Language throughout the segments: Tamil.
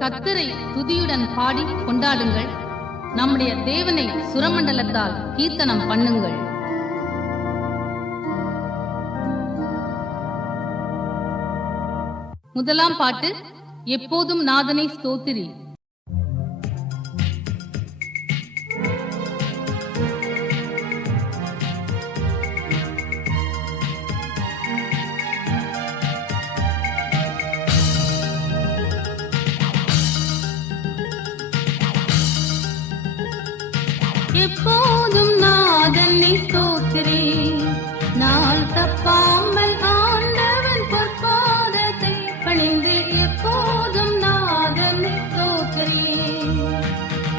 கர்த்தரை துதியுடன் பாடி கொண்டாடுங்கள். நம்முடைய தேவனை சுரமண்டலத்தால் கீர்த்தனம் பண்ணுங்கள். முதலாம் பாட்டு, எப்போதும் நாதனை ஸ்தோத்திரி. எப்போதும் நாதனை ஸ்தோத்திரி, நாள் தப்பாமல் ஆண்டவன் பொற்பாதத்தை பணிந்து எப்போதும் நாதனை ஸ்தோத்திரி.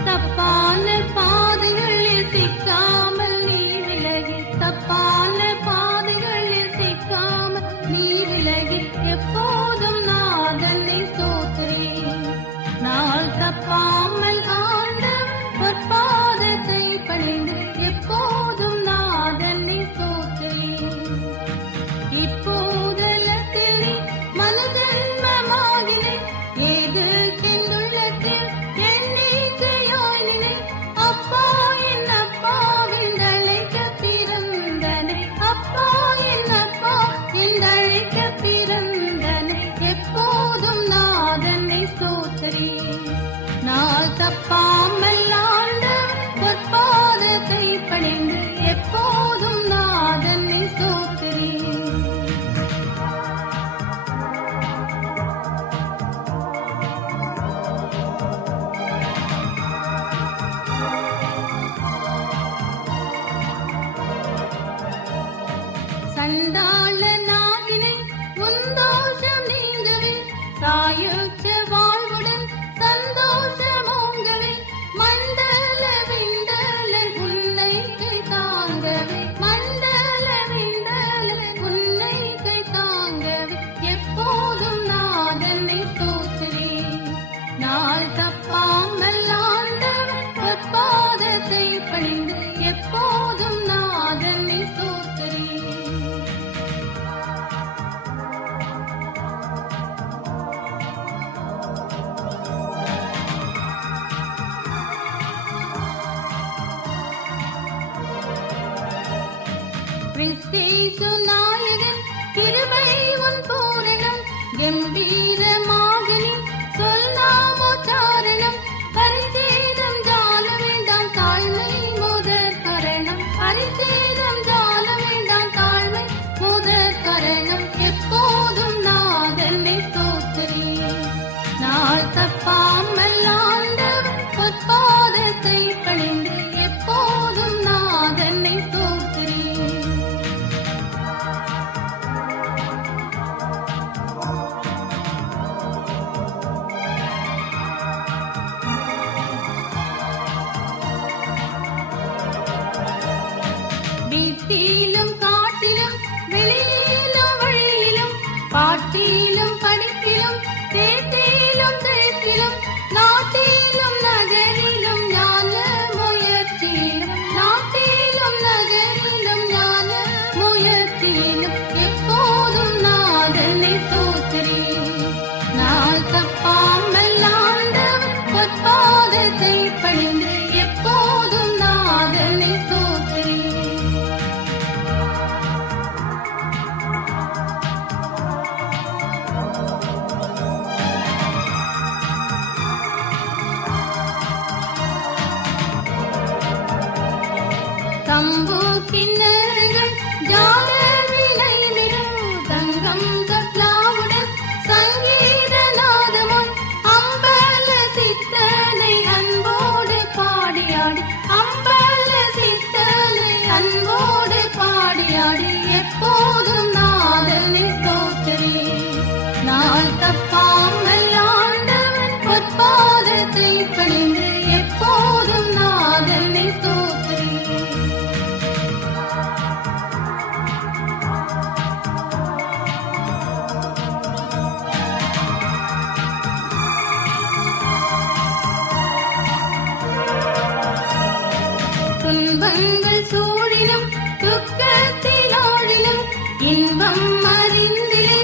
தப்பான பாதைகளில் சிக்காமல் நீ விலகி, தப்பான பாதைகளில் சிக்காமல் நீ விலகி எப்போதும் நாதனை ஸ்தோத்திரி. நாள் தப்பாமல் ஆண்டவன் பொற்பாதத்தை பணிந்து எப்போதும் நாதனை ஸ்தோத்திரி. இப்போதலத்தில் நீ மனதன்மமாகினை, ஏது கிண்டுள்ளத்தில் எண்ணிக்கையாய் நினை. அப்பா என் அப்பா என்றழைக்க பிறந்தனை, அப்பா என் அப்பா என்றழைக்க பிறந்தனை எப்போதும் நாதனை ஸ்தோத்திரி. நாள் தப்பாமல் பொற்பாதத்தை பணிந்து எப்போதும் நாதனை ஸ்தோத்திரி. சண்டாள நாகினை உந்தோஷம் நீங்கவே, சாயுச்ச வாழ்வுடன் சந்தோஷமோங்கவே, மண்டல விண்டல உன்னை கை தாங்கவே, மண்டல விண்டல உன்னை கை தாங்கவே எப்போதும் நாதனை ஸ்தோத்திரி. நாள் தப்பாமல் ஆண்டவன் பொற்பாதத்தை பணிந்து எப்போதும் நாதனை ஸ்தோத்திரி. கிறிஸ்தேசு நாயகன் கிருபை உன் பூரணம், கம்பீரமாக நீ சொல்லாமோச்சாரணம். பரிசேதம் ஜால வேண்டாம் தாழ்மை முதற் கரணம், பரிசேதம் ஜால வேண்டாம் தாழ்மை முதற் கரணம் எப்போதும் நாதனை ஸ்தோத்திரி. நாள் தப்பாமல் ஆண்டவன் பொற்பாதத்தை பணிந்து எப்போதும் நாதனை ஸ்தோத்திரி. வீட்டிலும் காட்டிலும் வெளியிலும் வழியிலும், பாட்டிலும் படிப்பிலும் தேட்டிலும் தெழுத்திலும், நாட்டிலும் நகரிலும் ஞான முயற்சியிலும், நாட்டிலும் நகரிலும் ஞான முயற்சியிலும் எப்போதும் நாதனை ஸ்தோத்திரி. நாள் தப்பாமல் ஆண்டவன் பொற்பாதத்தை பணிந்து எப்போதும் நாதனை ஸ்தோத்திரி. தம்பு கிண்ணங்கள் ஜால விளைவிடும், தங்கம் தப்லாவுடன் சங்கீத நாதமும், அம்பல சித்தனை அன்போடு பாடியாடி, அம்பல சித்தனை அன்போடு பாடியாடி எப்போதும் நாதனை ஸ்தோத்திரி. நாள் தப்பாமல் ஆண்டவன் பொற்பாதத்தை பணிந்து எப்போதும் நாதனை ஸ்தோத்திரி. துன்பங்கள் சூழினும் துக்கத்தில் ஆழினும் இன்பம் அறிந்திலே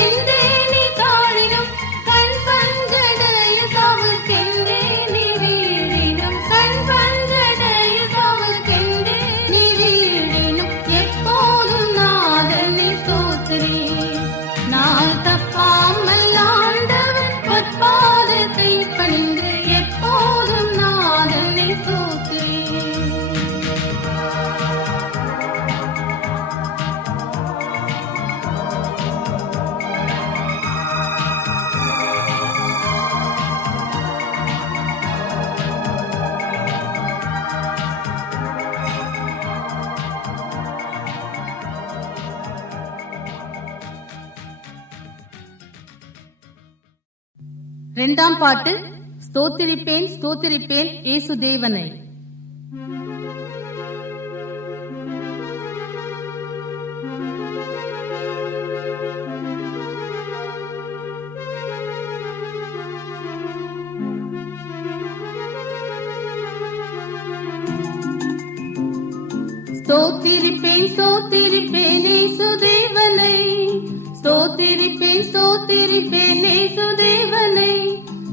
என்றே நீ தாழினும் கண் பஞ்சடைய இரண்டாம் பாட்டு, ஸ்தோத்திரிப்பேன் ஸ்தோத்திரிப்பேன் இயேசு தேவனை. ஸ்தோத்திரிப்பேன் ஸ்தோத்திரிப்பேன் இயேசு தேவனை, ஸ்தோத்திரிப்பேன் ஸ்தோத்திரிப்பேன் இயேசு தேவனை.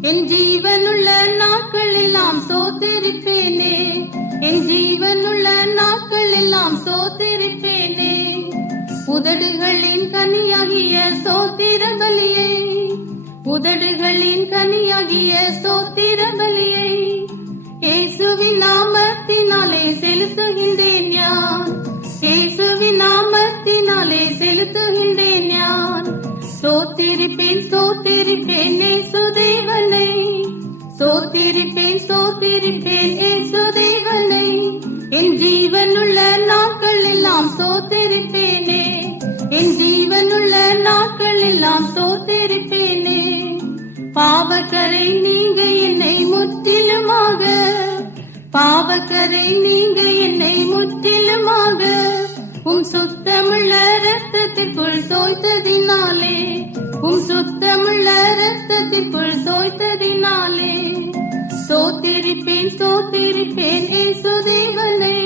என் ஜீவனுள்ள நாட்கள் எல்லாம் ஸ்தோத்திரிப்பேனே, என் ஜீவனுள்ள நாட்கள் எல்லாம் ஸ்தோத்திரிப்பேனே. உதடுகளின் கனியாகிய ஸ்தோத்திர பலியை, உதடுகளின் கனியாகிய ஸ்தோத்திர பலியை இயேசுவின் நாமத்தினாலே செலுத்துகின்றேன் யான், இயேசுவின் நாமத்தினாலே செலுத்துகின்றேன் யான். ஸ்தோத்திரிப்பேன் ஸ்தோத்திரிப்பேன் இயேசு தேவனை, ஸ்தோத்திரிப்பேன் ஸ்தோத்திரிப்பேன் இயேசு தேவனை. என் ஜீவனுள்ள நாட்கள் எல்லாம் ஸ்தோத்திரிப்பேனே, என் ஜீவனுள்ள நாட்கள் எல்லாம் ஸ்தோத்திரிப்பேனே. பாவக்கரை நீங்க என்னை முற்றிலுமாக, பாவக்கரை நீங்க என்னை முற்றிலுமாக சுத்தமுள்ள ரத்தத்திற்குள் தோய்த்ததினாலே, சுத்தமுள்ள ரத்தத்திற்குள் தோய்த்ததினாலே. ஸ்தோத்திரிப்பேன் ஸ்தோத்திரிப்பேன் இயேசு தேவனை,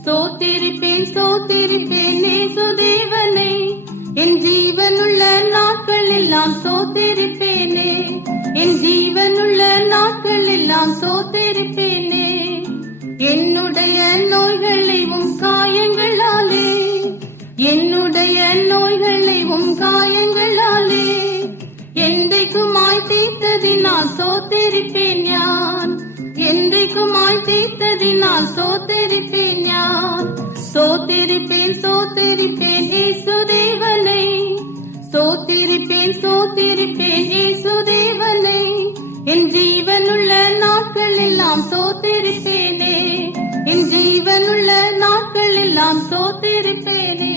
ஸ்தோத்திரிப்பேன் ஸ்தோத்திரிப்பேன் இயேசு தேவனை. என் ஜீவனுள்ள நாட்கள் எல்லாம் ஸ்தோத்திரிப்பேனே, என் ஜீவனுள்ள நாட்கள் எல்லாம் ஸ்தோத்திரிப்பேனே. என்னுடைய நோய்களையும் காயங்களாலே, என்னுடைய நோய்களையும் காயங்களாலே என்றைக்குமாய் தீர்த்ததினால் ஸ்தோத்திரிப்பேன் யான், என்றைக்குமாய் தீர்த்ததினால் ஸ்தோத்திரிப்பேன் யான். ஸ்தோத்திரிப்பேன் ஸ்தோத்திரிப்பேன் இயேசு தேவனை, ஸ்தோத்திரிப்பேன் ஸ்தோத்திரிப்பேன் இயேசு தேவனை. என் ஜீவனுள்ள நாட்கள் எல்லாம் ஸ்தோத்திரிப்பேனே, என் ஜீவனுள்ள நாட்கள் எல்லாம் ஸ்தோத்திரிப்பேனே.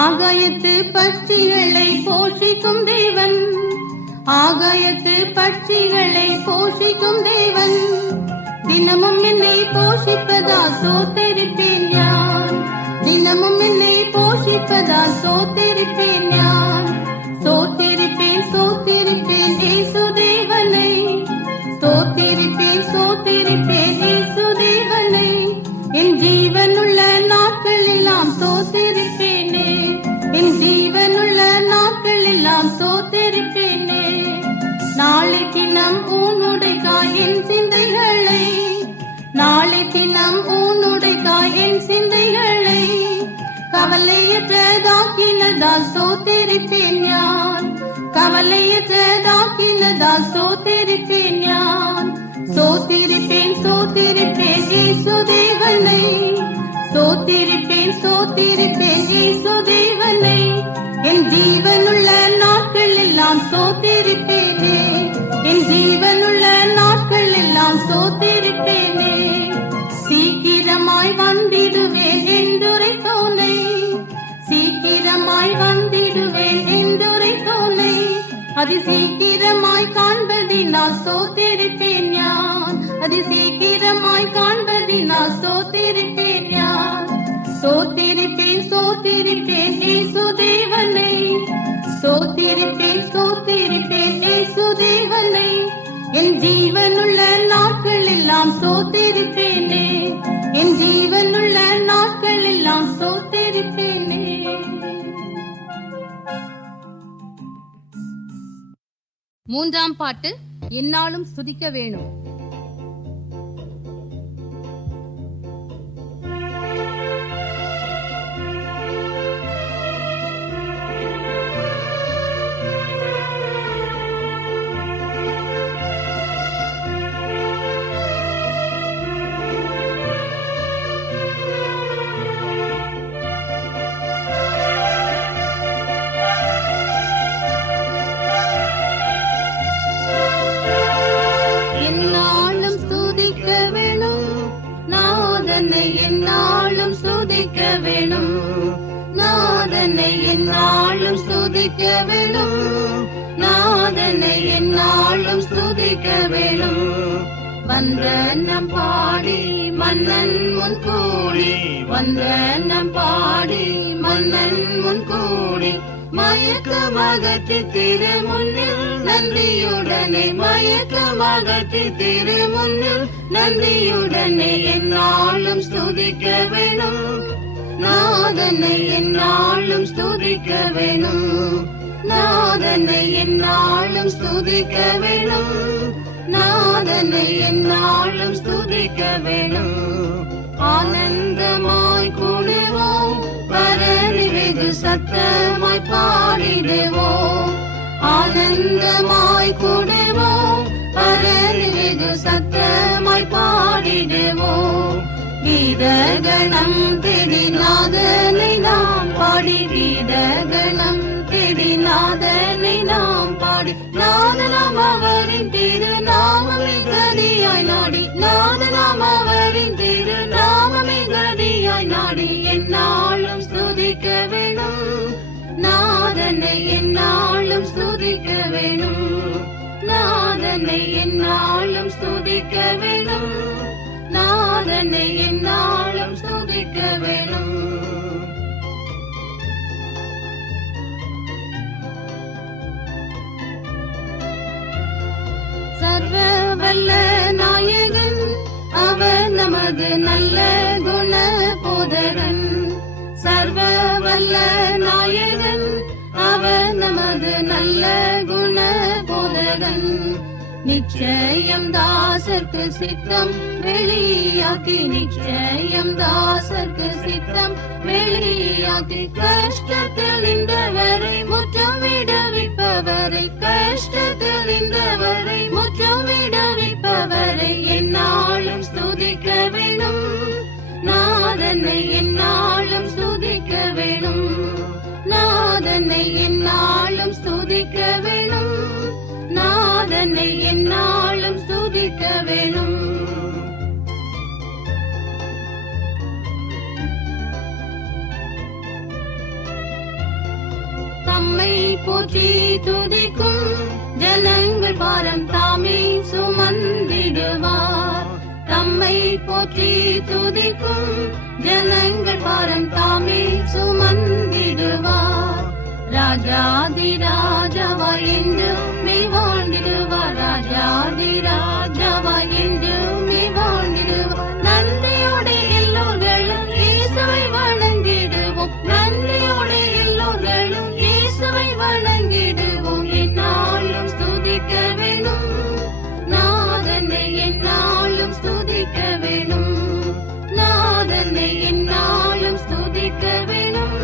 ஆகாயத்து பட்சிகளை போஷிக்கும் தேவன், ஆகாயத்து பட்சிகளை போஷிக்கும் தேவன். தினமும் என்னை போஷிப்பதால் ஸ்தோத்திரிப்பேன் யான், தினமும் என்னை போஷிப்பதால் ஸ்தோத்திரிப்பேன் யான். ஸ்தோத்திரிப்பேன் ஸ்தோத்திரிப்பேன் இயேசு தேவனை, ஸ்தோத்திரிப்பேன் ஸ்தோத்திரிப்பேன் இயேசு தேவனை. என் ஜீவனுள்ள நாட்கள் எல்லாம் ஸ்தோத்திரிப்பேனே, என் ஜீவனுள்ள நாட்கள் எல்லாம் ஸ்தோத்திரிப்பேனே. நாளை தினம் உன்னுடைக்காய் என் சிந்தைகளை, நாளை தினம் உன்னுடைக்காய் என் சிந்தைகளை கவலையற்றதாக்கினதால் ஸ்தோத்திரிப்பேன் யான், கவலையற்றதாக்கினதால் ஸ்தோத்திரிப்பேன் யான். ஸ்தோத்திரிப்பேன் ஸ்தோத்திரிப்பேன் இயேசு தேவனை, ஸ்தோத்திரிப்பேன் ஸ்தோத்திரிப்பேன் இயேசு தேவனை. என் ஜீவனுள்ள நாட்கள் எல்லாம் ஸ்தோத்திரிப்பேனே, என் ஜீவனுள்ள நாட்கள் எல்லாம் ஸ்தோத்திரிப்பேனே. சீக்கிரமாய் வந்திடுவேன் என்றுரை தோனை, சீக்கிரமாய் வந்திடுவேன் என்றுரை தோனை. அது சீக்கிரமாய் காண்பதினால் ஸ்தோத்திரிப்பேன் யான், அது சீக்கிரமாய் காண்பதினால் ஸ்தோத்திரிப்பேன் யான். ஸ்தோத்திரிப்பேன் ஸ்தோத்திரிப்பேன் இயேசு தேவனை, ஸ்தோத்திரிப்பேன் ஸ்தோத்திரிப்பேன் இயேசு தேவனை. என் ஜீவனுள்ள நாட்கள் எல்லாம் ஸ்தோத்திரிப்பேனே, என் ஜீவனுள்ள நாட்கள் எல்லாம் ஸ்தோத்திரிப்பேனே. மூன்றாம் பாட்டு, என்னாலும் ஸ்துதிக்க வேணும். ஸ்துதிக்க வேணும், நாதனை என்னாலும் ஸ்துதிக்க வேணும். வந்தனம் பாடி மன்னன் முன் கூடி, வந்தனம் பாடி மன்னன் முன் கூடி, மயக்கமகற்றி திரு முன்னில் நன்றியுடனே, மயக்கமகற்றி திரு முன்னில் நன்றியுடனே என்னாலும் ஸ்துதிக்க வேணும், நாதனை என்னாலும் ஸ்துதிக்க வேணும், நாதனை என்னாலும் ஸ்துதிக்க வேணும், நாதனை என்னாலும் ஸ்துதிக்க வேணும். ஆனந்தமாய் கூடுவோம், பரணி வெகு சத்தமாய் பாடிடுவோம், ஆனந்தமாய் கூடுவோம், பரணி வெகு சத்தமாய் பாடிடுவோம். கீதகணம் தேடி நாதனை நாம் பாடி, கீதகணம் தேடி நாதனை நாம் பாடி, நாதனாம் அவரின் திருநாமமே கதியாய் நாடி, நாதனாம் அவரின் திருநாமமே கதியாய் நாடி என்னாலும் ஸ்துதிக்க வேணும், நாதனை என்னாலும் ஸ்துதிக்க வேணும், நாதனை என்னாலும் ஸ்துதிக்க வேணும், நாதனை என்னாலும் ஸ்துதிக்க வேணும். சர்வ வல்ல நாயகன் அவர் நமது நல்ல குண போதகன், சர்வ வல்ல நாயகன் அவர் நமது நல்ல குண போதகன். நிச்சயம் தாசர்க்கு சித்தம் வெளியாக்கி, நிச்சயம் தாசர்க்கு சித்தம் வெளியாக்கி, கஷ்டத்தில் நின்றவரை முற்றம் விடுவிப்பவரை, கஷ்டத்தில் நின்றவரை முற்றம் விடுவிப்பவரை என்னாலும் ஸ்துதிக்க வேணும், நாதனை என்னாலும் ஸ்துதிக்க வேணும், நாதனை என்னாலும் ஸ்துதிக்க வேணும், நாதனை என்னாலும் ஸ்துதிக்க வேணும். தம்மை போற்றி துதிக்கும் ஜனங்கள் பாரம் தாமே சுமந்திடுவார், தம்மை போற்றி துதிக்கும் ஜனங்கள் பாரம் தாமே சுமந்திடுவார். ராஜாதி ராஜாவாய் என்றுமே வாழ்ந்திடுவார், ராஜாதி ராஜாவாய் என்றுமே வாழ்ந்திடுவார். நன்றியோடு எல்லோர்களும் இயேசுவை வணங்கிடுவோம், நன்றியோடு எல்லோர்களும் இயேசுவை வணங்கிடுவோம். என்னாலும் ஸ்துதிக்க வேணும், நாதனை என்னாலும் ஸ்துதிக்க வேணும், நாதனை என்னாலும் ஸ்துதிக்க வேணும்,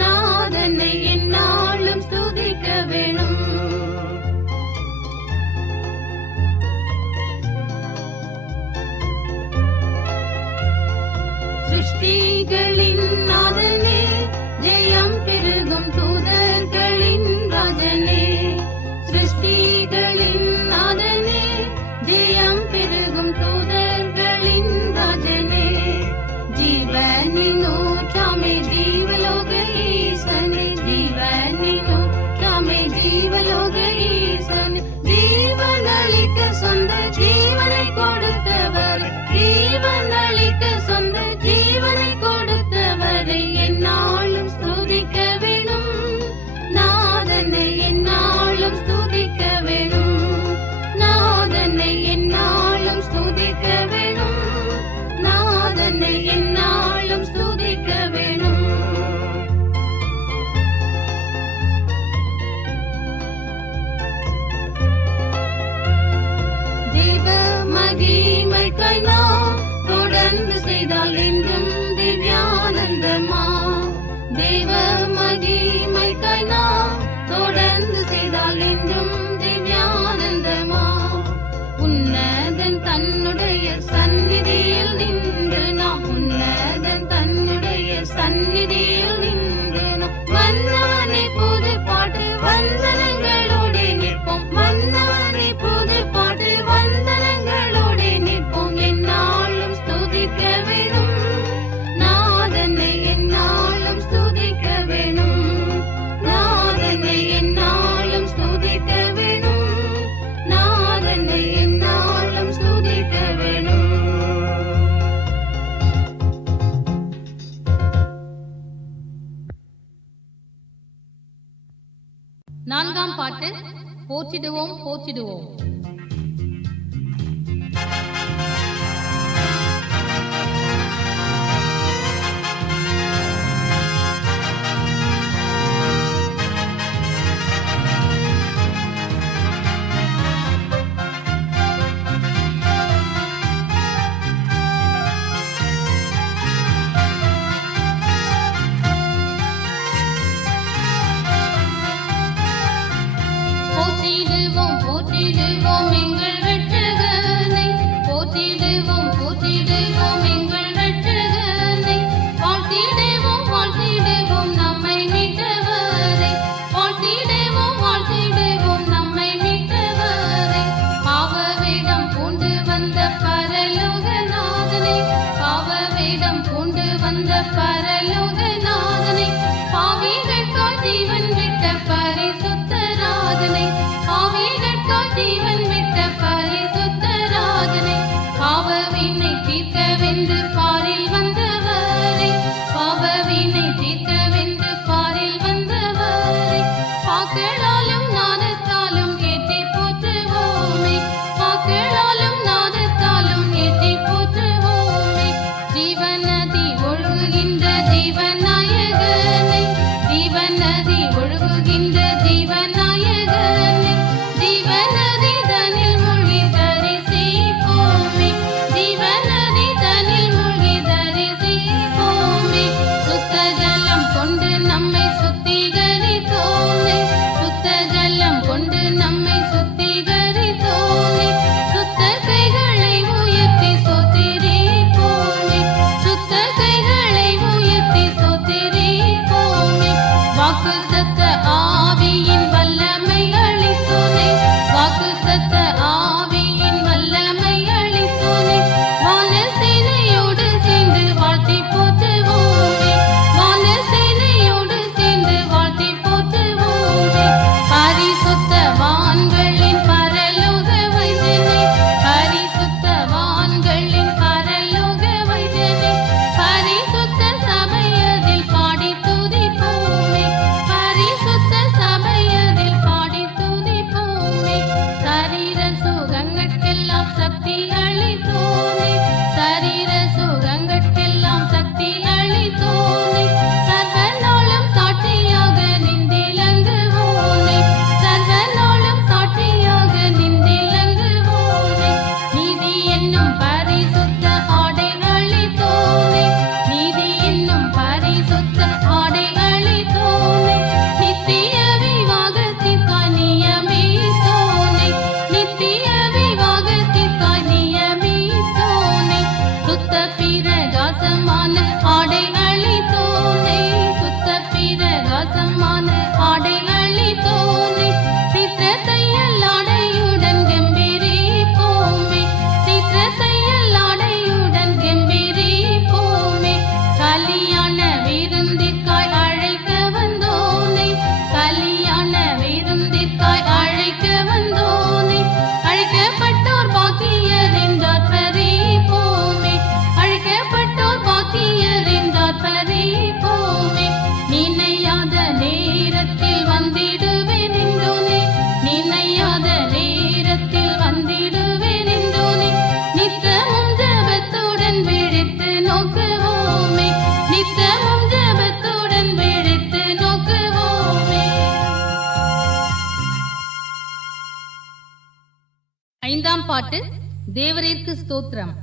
நாதனை என்னாலும் ஸ்துதிக்க வேணும். சிருஷ்டிகளின் நாதனே, ஜெயம் பெருகும் தூதர்களின் ராஜனே, சிருஷ்டிகளின் நாதனே, ஜெயம் பெருகும் தூதர்களின் ராஜனே, ஜீவனின் ஊற்றாமே ஜீவலோக ஈசனே, ஜீவனின் ஊற்றாமே ஜீவலோக ஈசனே, ஜீவனளிக்க சொந்த ஜீவனை கொடுத்தவர், ஜீவனளிக்க சொந்த ஜீவனை கொடுத்த 4ஆம் பாட்டு, போற்றிடுவோம் போற்றிடுவோம். போற்றிடுவோம் போற்றிடுவோம் எங்கள் ரட்சகனை, போற்றிடுவோம் போற்றிடுவோம் எங்கள் ரட்சகனை, வாழ்த்திடுவோம் வாழ்த்திடுவோம் நம்மை மீட்டவரை, வாழ்த்திடுவோம் வாழ்த்திடுவோம் நம்மை மீட்டவரை. பாவவேடம் பூண்டு வந்த பரலோகநாதனை, பாவவேடம் பூண்டு வந்த பரலோகநாதனை, பாவிகளுக்காய் ஜீவன் விட்ட பரிசுத்தராஜனை, பாவிகளுக்காய் ஜீவன் விட்ட பரிசுத்தராஜனை, பாவவினை தீர்க்கவென்று பாரில் வந்தவரை, பாவவினை தீர்க்கவென்று பாரில் வந்தவரை, பாக்களாலும் நாதத்தாலும் ஏற்றி போற்றுவோமே, பாக்களாலும் நாதத்தாலும் ஏற்றி போற்றுவோமே. ஜீவநதி ஒழுகுகின்ற ஜீவநாயகனை, ஜீவநதி ஒழுகுகின்ற ஜீவநாயகனை, ஜீவநதி தனில் மூழ்கி தரிசிப்போமே, ஜீவநதி தனில் மூழ்கி தரிசிப்போமே. சுத்த ஜலம் கொண்டு நம்மை சுத்திகரித்தோமே, சுத்த ஜலம் கொண்டு நம்மை சுத்திகரித்தோமே. சுத்த கைகளை உயர்த்தி ஸ்தோத்திரிப்போமே, சுத்த கைகளை உயர்த்தி ஸ்தோத்திரிப்போமே. வாக்குத்தத்த ஆவியின் வல்லமை அளித்தோனே, வாக்குத்தத்த ஆவியின் வல்லமை அளித்தோனே. வானசேனையோடு சேர்ந்து வாழ்த்தி போற்றுவோமே, வானசேனையோடு சேர்ந்து வாழ்த்தி போற்றுவோமே. பரிசுத்தவான்களின் பரலோக வைத்தியனை, பரிசுத்தவான்களின் பரலோக வைத்தியனை, பரிசுத்த சபையதில் பாடி துதிப்போமே, பரிசுத்த சபையதில் பாடி துதிப்போமே. சரீர சுகங்கட்கெல்லாம் சக்தி அளித்தோனே, சரீர சுகங்கட்கெல்லாம் சக்தி அளித்தோனே. சர்வநாளும் சாட்சியாக நின்றிலங்குவோனே, சர்வநாளும் சாட்சியாக நின்றிலங்குவோனே. நீதி என்னும் பரிசுத்த ஆடை அளித்தோனே, நீதி என்னும் பரிசுத்த ஆடை அளித்தோனே. நித்திய விவாகத்திற்காய் நியமித்தோனே, நித்திய விவாகத்திற்காய் நியமித்தோனே. சுத்த பிரகாசமான ஆடை அளித்தோனே, சுத்த பிரகாசமான ஆடை அளித்தோனே. சித்திரத்தையல் ஆடையுடன் கெம்பீரிப்போமே, சித்திரத்தையல் ஆடையுடன் கெம்பீரிப்போமே. கலியாண விருந்திற்காய் அழைக்க வந்தோனே, கலியாண விருந்திற்காய் அழைக்க வந்தோனே. அழைக்கப்பட்டோர் பாக்கியர் என்றார் பரிபோமே, அழைக்கப்பட்டோர் பாக்கியர் என்றார் பரிபோமே. நினையாத நேரத்தில் வந்திடுவேன் என்றோனே, நினையாத நேரத்தில் வந்திடுவேன் என்றோனே. நித்தமும் ஜெபத்துடன் விழித்து நோக்குவோமே, நித்தமும் ஜெபத்துடன் விழித்து நோக்குவோமே. 5ஆம் பாட்டு, தேவரீர்க்கு ஸ்தோத்திரம்.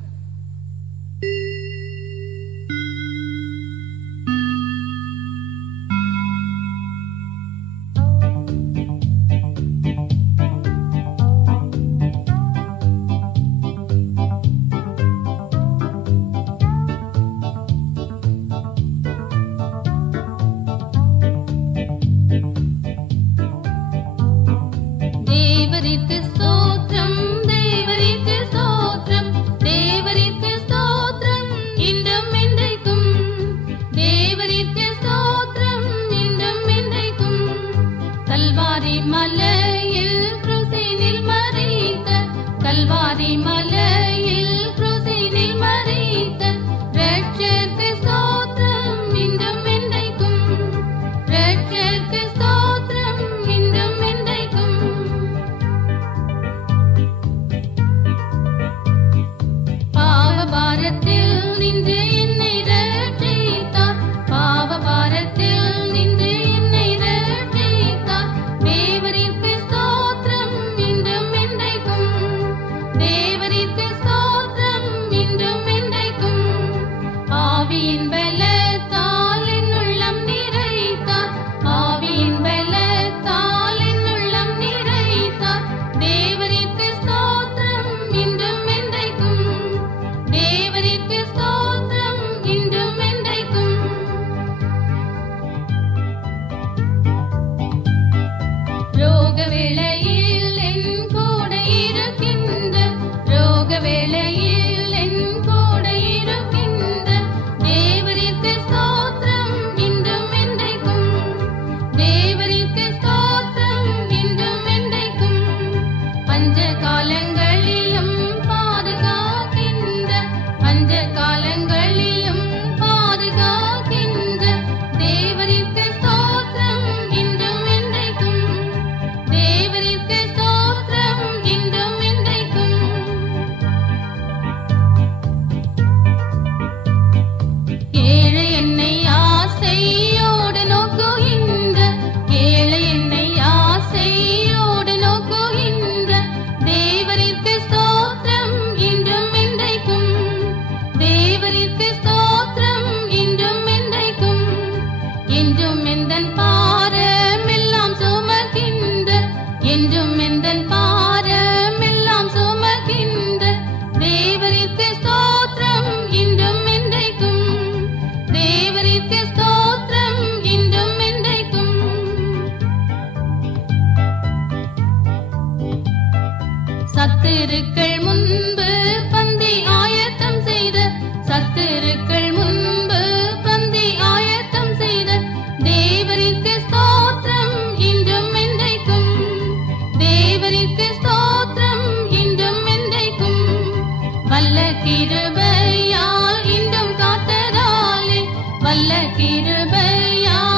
தேவரீர்க்கு ஸ்தோத்திரம், தேவரீர்க்கு ஸ்தோத்திரம், தேவரீர்க்கு ஸ்தோத்திரம் இன்றும் என்றைக்கும், தேவரீர்க்கு ஸ்தோத்திரம் இன்றும் என்றைக்கும். கல்வாரி மலையில் கிறிஸ்துவினில் மரித்த, கல்வாரி மலையில் கிறிஸ்துவினில் மரித்த இரட்சகருக்கு ஸ்தோத்திரம் இன்றும் என்றைக்கும், இரட்சகருக்கு ஸ்தோத்திரம் இன்றும் கிருபையால்